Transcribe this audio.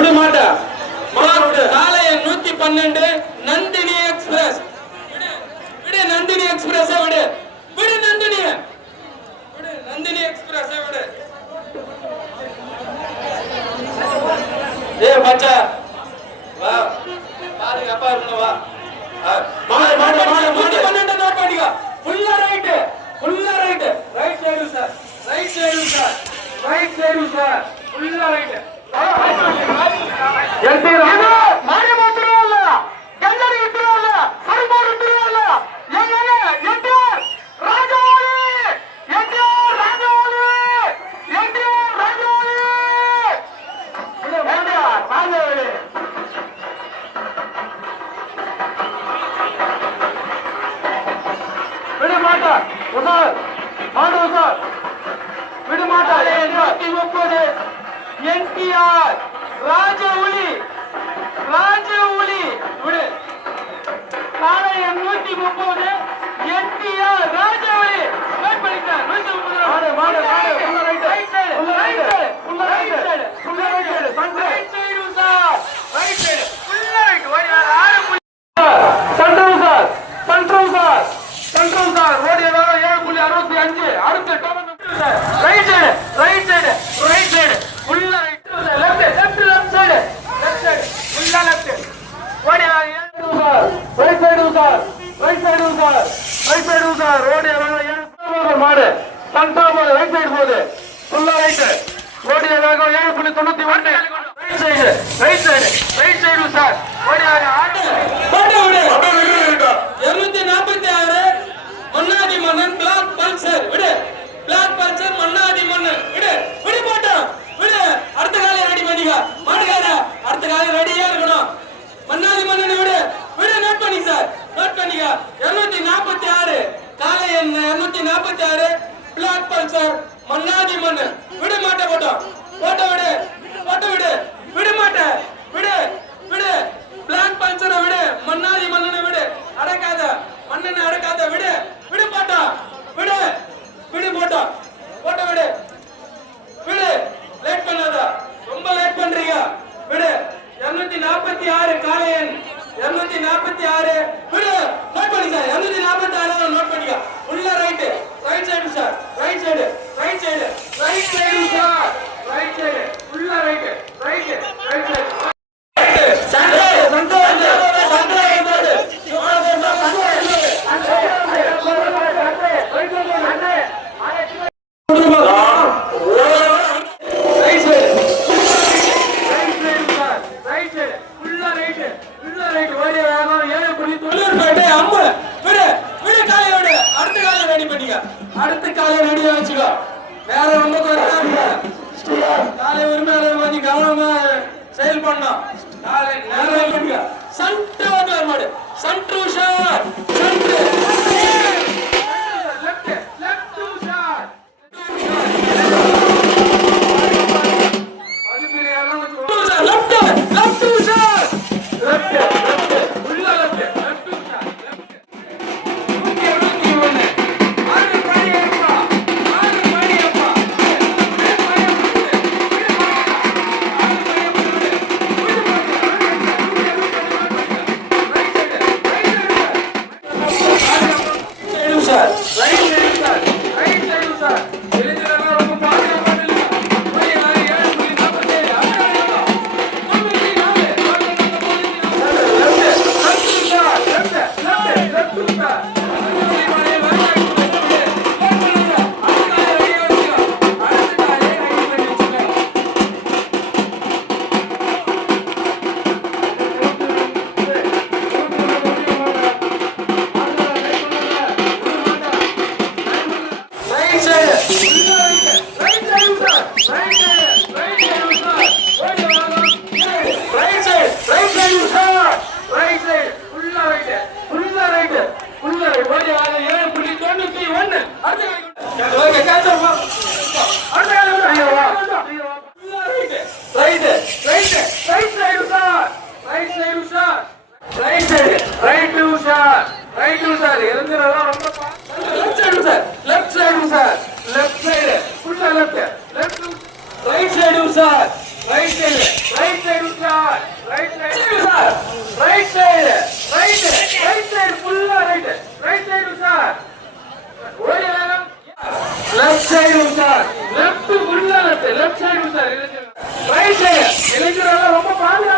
விடு மாட்டா காலை 112 நந்தினி எக்ஸ்பிரஸ் விடு நந்தினி எக்ஸ்பிரஸ் விடு விடு நந்தினி விடு நந்தினி எக்ஸ்பிரஸ் விடு ஏய் பச்சா வா பாருங்க அப்பா இருக்கணும் வா மாடு மாடு மாடு மாடு 12 நோட் பண்ணிக்க ஃபுல்லா right right side sir right side sir ஃபுல்லா ரைட் எல்டி ராஜா மாடு மாத்துறோம்ல கல்லடி விட்டுறோம்ல சர்பார் விட்டுறோம்ல ஏங்க எல்டி ராஜாவளி எல்டி ராஜாவளி விட மாட்டா உசார் மாடு உசார் விட மாட்டா 130 என்டிஆர் ராஜவுளி விடு காலை 130 என்டிஆர் ராஜவுளி வெயிட் பண்ணிட்டார் 130 மாடு உள்ள ரைட் சைடு உள்ள right side sir right side உள்ள ரைட் ஓடி வர ஆறு சென்ட்ரல் சார் ஓடி வர 7.65 அடுத்த டோர்னமெண்ட் ரைட் சைடு உள்ள ரைட் லெஃப்ட் சைடு உள்ள லெஃப்ட் ஓடி வர 7 சார் ரைட் சைடு சார் ஓடி வர 7 மாடு சென்ட்ரல் ரைட் சைடு போகுது உள்ள ரைட் ஓடி வர 7.91 ரைட் சைடு சார் ஓடி வர ஆடு போடு 246 மன்னாதி மன்னன் பிளாக் பல்சர் விடு மன்னாதி மன்னன் விடு போட்டா விடு அடுத்த காலை ரெடி பண்ணிக்க மாடுகார அடுத்த காலை ரெடியா இருக்கணும் மன்னாதி மன்னன் விடு நோட் பண்ணி சார் நோட் பண்ணிக்க 246 காலை என்ன 246 பிளாக் பல்சர் மன்னாதி மன்னன் விடு மாட்ட போட்டோ விடு மாட்ட விடு பிளாக் பல்சரை விடு மன்னாதி மன்னனை விடு அடக்காத மன்னனை அடக்காத விடு போட்டா விடு போட்டா விடு லேட் பண்ணாத ரொம்ப லேட் பண்றீங்க விடு 246 காலையன் 246 விடு நோட் பண்ணி சார் 246 நோட் பண்ணிக்க உள்ள right side sir right side sir right side உள்ள ரைட் சைடு அடுத்த காலை ரெடியா வச்சுக்கோ வேற ரொம்ப காலை உரிமையாளர் மாதிரி கவனமா செயல் பண்ணோம் காலை நேரம் சன்ட்டு வந்து வர மாடு சன்ட்ரு ஷாட் Right side, right side. Left side உஷார் லெஃப்ட் உள்ள லெஃப்ட் சைடு உஷார் ரைட் சைடு இளைஞர்கள் ரொம்ப பாருங்க